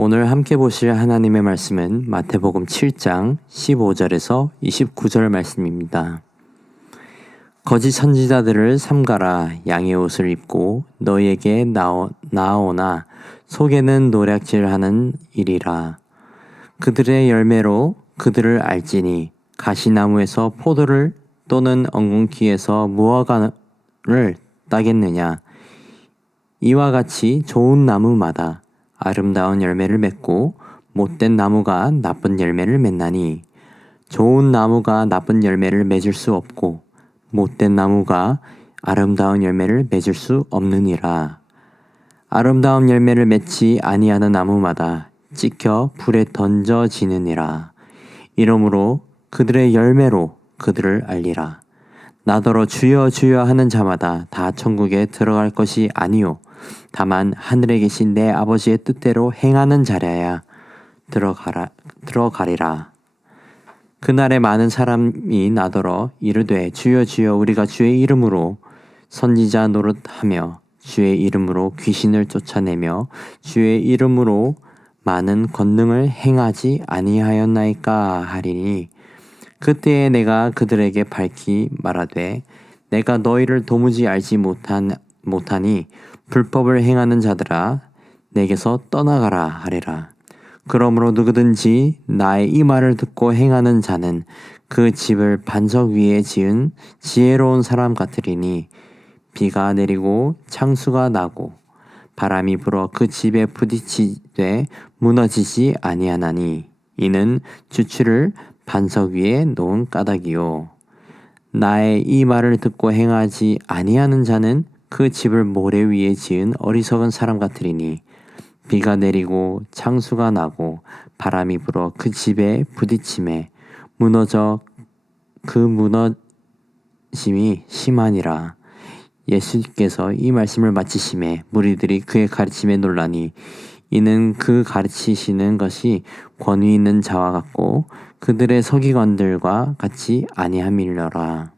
오늘 함께 보실 하나님의 말씀은 마태복음 7장 15절에서 29절 말씀입니다. 거짓 선지자들을 삼가라. 양의 옷을 입고 너희에게 나오나 속에는 노략질하는 일이라. 그들의 열매로 그들을 알지니 가시나무에서 포도를 또는 엉겅퀴에서 무화과를 따겠느냐. 이와 같이 좋은 나무마다 아름다운 열매를 맺고 못된 나무가 나쁜 열매를 맺나니 좋은 나무가 나쁜 열매를 맺을 수 없고 못된 나무가 아름다운 열매를 맺을 수 없느니라. 아름다운 열매를 맺지 아니하는 나무마다 찍혀 불에 던져지느니라. 이러므로 그들의 열매로 그들을 알리라. 나더러 주여 주여 하는 자마다 다 천국에 들어갈 것이 아니요 다만 하늘에 계신 내 아버지의 뜻대로 행하는 자라야 들어가리라. 그날에 많은 사람이 나더러 이르되 주여 주여 우리가 주의 이름으로 선지자 노릇하며 주의 이름으로 귀신을 쫓아내며 주의 이름으로 많은 권능을 행하지 아니하였나이까 하리니 그때에 내가 그들에게 밝히 말하되 내가 너희를 도무지 알지 못하니 불법을 행하는 자들아 내게서 떠나가라 하리라. 그러므로 누구든지 나의 이 말을 듣고 행하는 자는 그 집을 반석 위에 지은 지혜로운 사람 같으리니 비가 내리고 창수가 나고 바람이 불어 그 집에 부딪히되 무너지지 아니하나니 이는 주추를 반석 위에 놓은 까닭이요. 나의 이 말을 듣고 행하지 아니하는 자는 그 집을 모래 위에 지은 어리석은 사람 같으리니 비가 내리고 창수가 나고 바람이 불어 그 집에 부딪힘에 무너져 그 무너짐이 심하니라. 예수께서 이 말씀을 마치심에 무리들이 그의 가르침에 놀라니 이는 그 가르치시는 것이 권위 있는 자와 같고 그들의 서기관들과 같이 아니함이러라.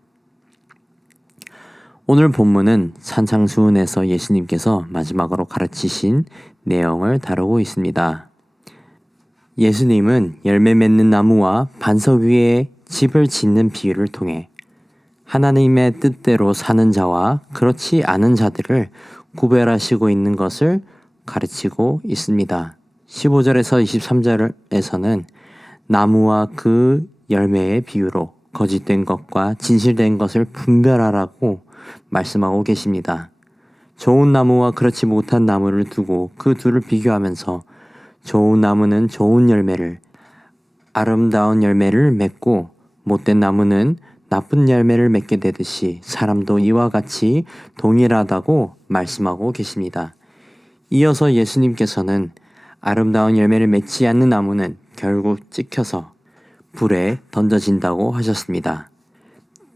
오늘 본문은 산상수훈에서 예수님께서 마지막으로 가르치신 내용을 다루고 있습니다. 예수님은 열매 맺는 나무와 반석 위에 집을 짓는 비유를 통해 하나님의 뜻대로 사는 자와 그렇지 않은 자들을 구별하시고 있는 것을 가르치고 있습니다. 15절에서 23절에서는 나무와 그 열매의 비유로 거짓된 것과 진실된 것을 분별하라고 말씀하고 계십니다. 좋은 나무와 그렇지 못한 나무를 두고 그 둘을 비교하면서 좋은 나무는 좋은 열매를, 아름다운 열매를 맺고 못된 나무는 나쁜 열매를 맺게 되듯이 사람도 이와 같이 동일하다고 말씀하고 계십니다. 이어서 예수님께서는 아름다운 열매를 맺지 않는 나무는 결국 찍혀서 불에 던져진다고 하셨습니다.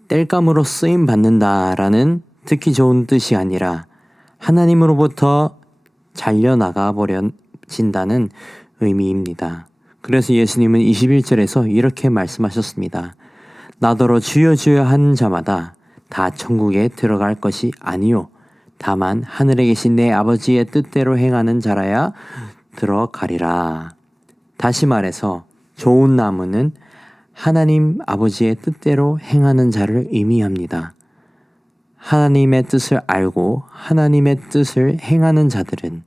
땔감으로 쓰임 받는다라는 듣기 좋은 뜻이 아니라 하나님으로부터 잘려나가 버려진다는 의미입니다. 그래서 예수님은 21절에서 이렇게 말씀하셨습니다. 나더러 주여 주여 하는 자마다 다 천국에 들어갈 것이 아니요 다만 하늘에 계신 내 아버지의 뜻대로 행하는 자라야 들어가리라. 다시 말해서 좋은 나무는 하나님 아버지의 뜻대로 행하는 자를 의미합니다. 하나님의 뜻을 알고 하나님의 뜻을 행하는 자들은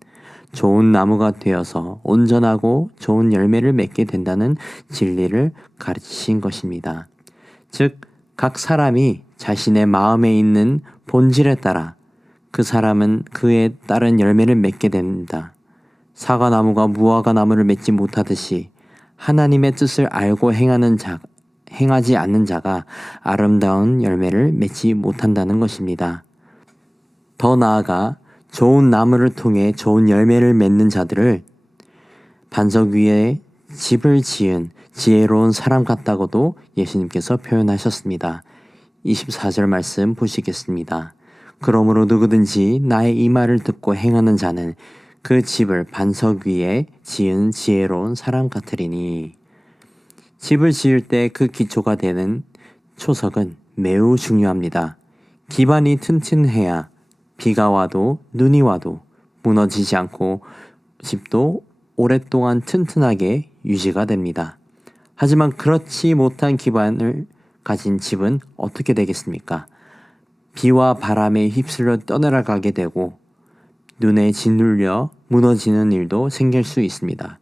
좋은 나무가 되어서 온전하고 좋은 열매를 맺게 된다는 진리를 가르치신 것입니다. 즉, 각 사람이 자신의 마음에 있는 본질에 따라 그 사람은 그에 따른 열매를 맺게 됩니다. 사과나무가 무화과나무를 맺지 못하듯이 하나님의 뜻을 알고 행하지 않는 자가 아름다운 열매를 맺지 못한다는 것입니다. 더 나아가 좋은 나무를 통해 좋은 열매를 맺는 자들을 반석 위에 집을 지은 지혜로운 사람 같다고도 예수님께서 표현하셨습니다. 24절 말씀 보시겠습니다. 그러므로 누구든지 나의 이 말을 듣고 행하는 자는 그 집을 반석 위에 지은 지혜로운 사람 같으리니. 집을 지을 때 그 기초가 되는 초석은 매우 중요합니다. 기반이 튼튼해야 비가 와도 눈이 와도 무너지지 않고 집도 오랫동안 튼튼하게 유지가 됩니다. 하지만 그렇지 못한 기반을 가진 집은 어떻게 되겠습니까? 비와 바람에 휩쓸려 떠내려가게 되고 눈에 짓눌려 무너지는 일도 생길 수 있습니다.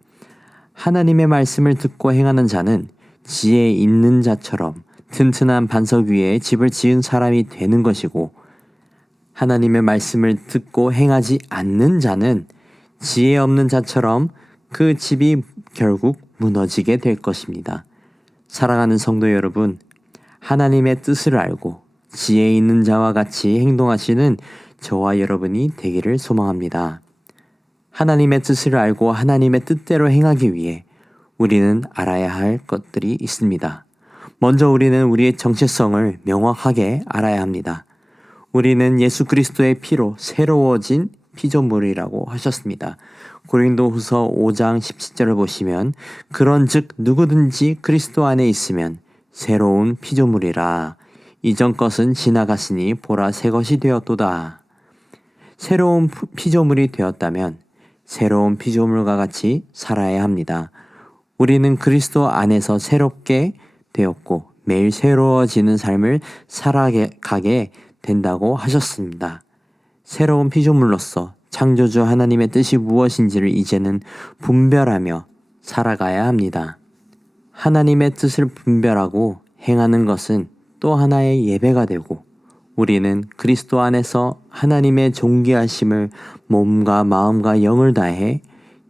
하나님의 말씀을 듣고 행하는 자는 지혜 있는 자처럼 튼튼한 반석 위에 집을 지은 사람이 되는 것이고, 하나님의 말씀을 듣고 행하지 않는 자는 지혜 없는 자처럼 그 집이 결국 무너지게 될 것입니다. 사랑하는 성도 여러분, 하나님의 뜻을 알고 지혜 있는 자와 같이 행동하시는 저와 여러분이 되기를 소망합니다. 하나님의 뜻을 알고 하나님의 뜻대로 행하기 위해 우리는 알아야 할 것들이 있습니다. 먼저 우리는 우리의 정체성을 명확하게 알아야 합니다. 우리는 예수 그리스도의 피로 새로워진 피조물이라고 하셨습니다. 고린도후서 5장 17절을 보시면 그런즉 누구든지 그리스도 안에 있으면 새로운 피조물이라. 이전 것은 지나갔으니 보라 새 것이 되었도다. 새로운 피조물이 되었다면 새로운 피조물과 같이 살아야 합니다. 우리는 그리스도 안에서 새롭게 되었고 매일 새로워지는 삶을 살아가게 된다고 하셨습니다. 새로운 피조물로서 창조주 하나님의 뜻이 무엇인지를 이제는 분별하며 살아가야 합니다. 하나님의 뜻을 분별하고 행하는 것은 또 하나의 예배가 되고, 우리는 그리스도 안에서 하나님의 존귀하심을 몸과 마음과 영을 다해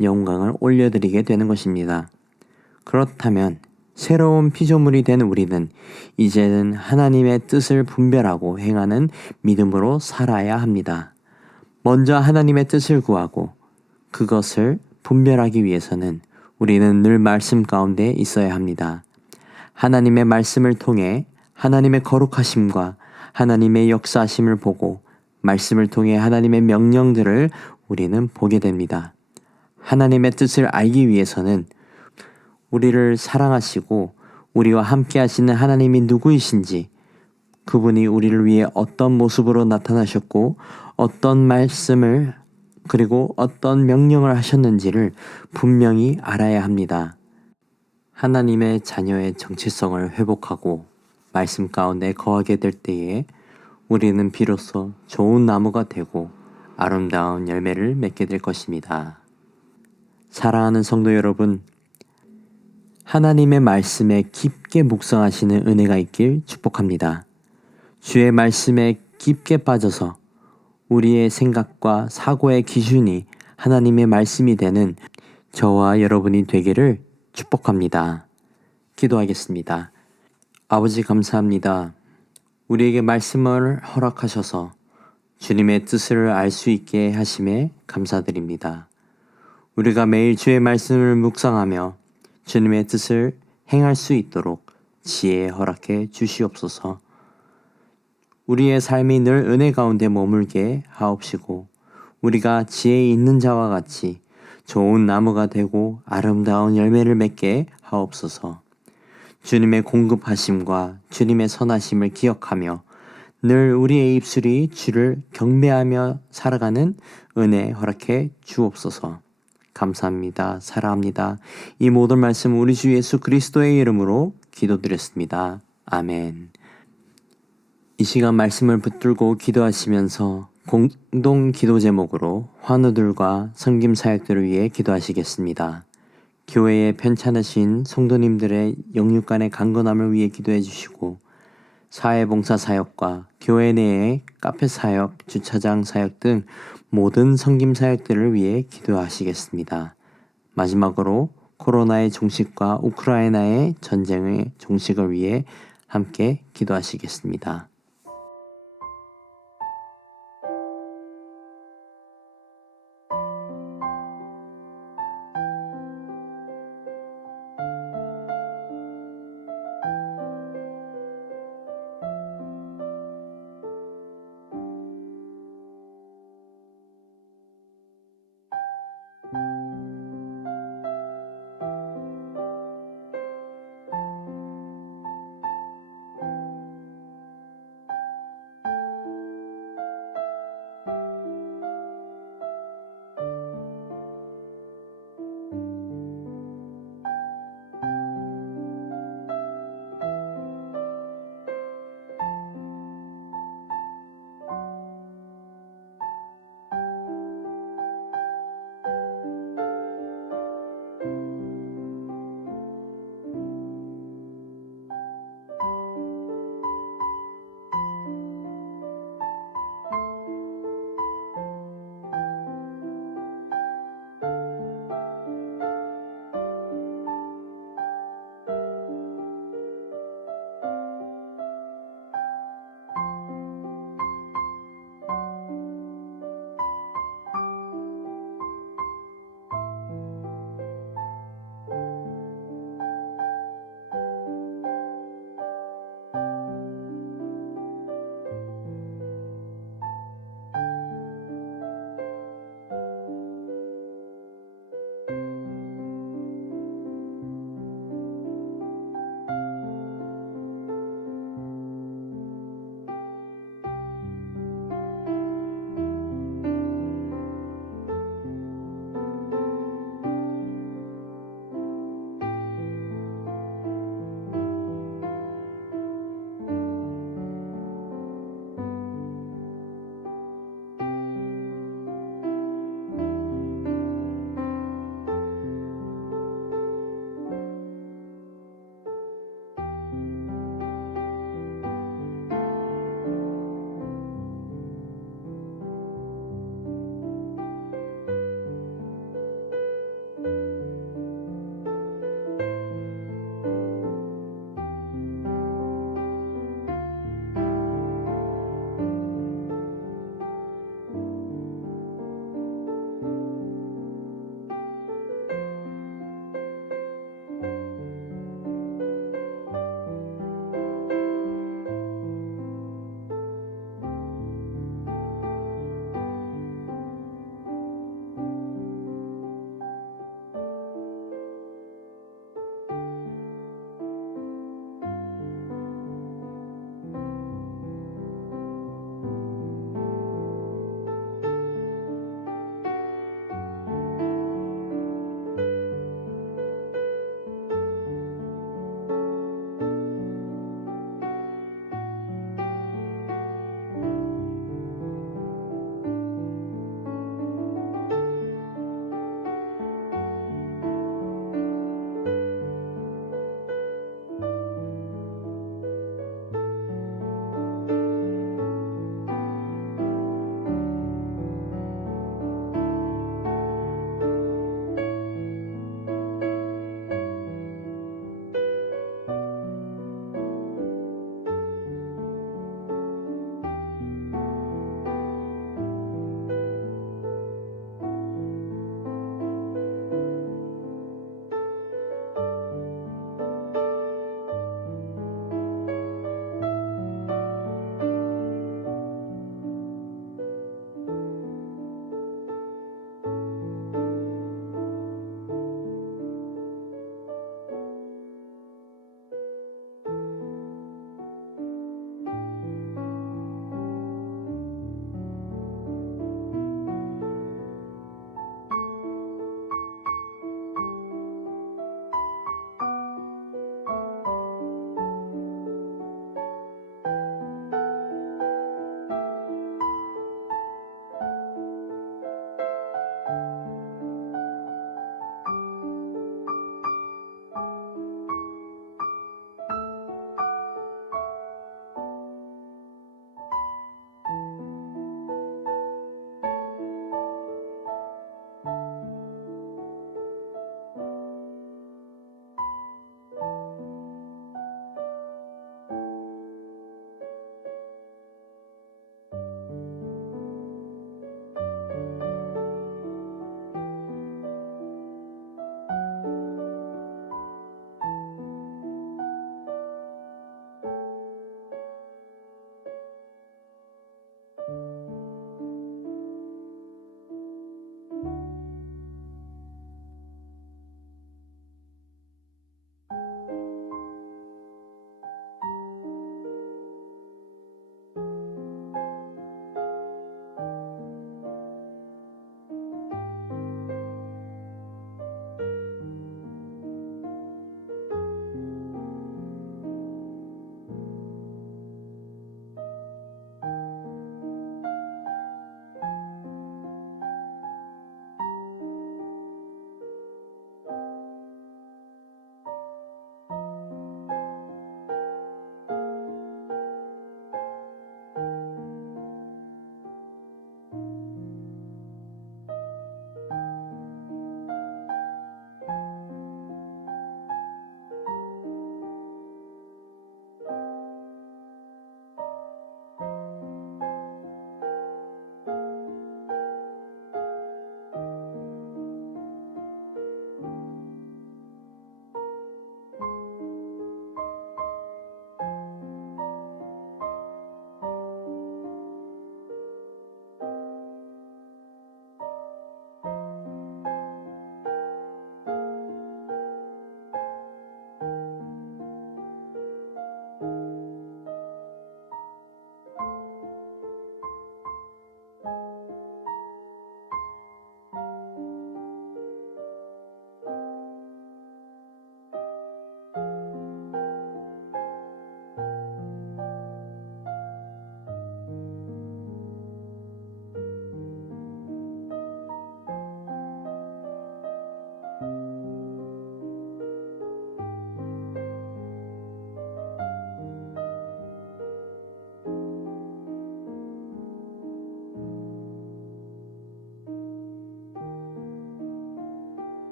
영광을 올려드리게 되는 것입니다. 그렇다면 새로운 피조물이 된 우리는 이제는 하나님의 뜻을 분별하고 행하는 믿음으로 살아야 합니다. 먼저 하나님의 뜻을 구하고 그것을 분별하기 위해서는 우리는 늘 말씀 가운데 있어야 합니다. 하나님의 말씀을 통해 하나님의 거룩하심과 하나님의 역사하심을 보고 말씀을 통해 하나님의 명령들을 우리는 보게 됩니다. 하나님의 뜻을 알기 위해서는 우리를 사랑하시고 우리와 함께 하시는 하나님이 누구이신지, 그분이 우리를 위해 어떤 모습으로 나타나셨고 어떤 말씀을 그리고 어떤 명령을 하셨는지를 분명히 알아야 합니다. 하나님의 자녀의 정체성을 회복하고 말씀 가운데 거하게 될 때에 우리는 비로소 좋은 나무가 되고 아름다운 열매를 맺게 될 것입니다. 사랑하는 성도 여러분, 하나님의 말씀에 깊게 묵상하시는 은혜가 있길 축복합니다. 주의 말씀에 깊게 빠져서 우리의 생각과 사고의 기준이 하나님의 말씀이 되는 저와 여러분이 되기를 축복합니다. 기도하겠습니다. 아버지 감사합니다. 우리에게 말씀을 허락하셔서 주님의 뜻을 알 수 있게 하심에 감사드립니다. 우리가 매일 주의 말씀을 묵상하며 주님의 뜻을 행할 수 있도록 지혜 허락해 주시옵소서. 우리의 삶이 늘 은혜 가운데 머물게 하옵시고 우리가 지혜 있는 자와 같이 좋은 나무가 되고 아름다운 열매를 맺게 하옵소서. 주님의 공급하심과 주님의 선하심을 기억하며 늘 우리의 입술이 주를 경배하며 살아가는 은혜 허락해 주옵소서. 감사합니다. 사랑합니다. 이 모든 말씀 우리 주 예수 그리스도의 이름으로 기도드렸습니다. 아멘. 이 시간 말씀을 붙들고 기도하시면서 공동 기도 제목으로 환우들과 섬김 사역들을 위해 기도하시겠습니다. 교회에 편찮으신 성도님들의 영육간의 강건함을 위해 기도해 주시고, 사회봉사 사역과 교회 내의 카페 사역, 주차장 사역 등 모든 섬김 사역들을 위해 기도하시겠습니다. 마지막으로 코로나의 종식과 우크라이나의 전쟁의 종식을 위해 함께 기도하시겠습니다.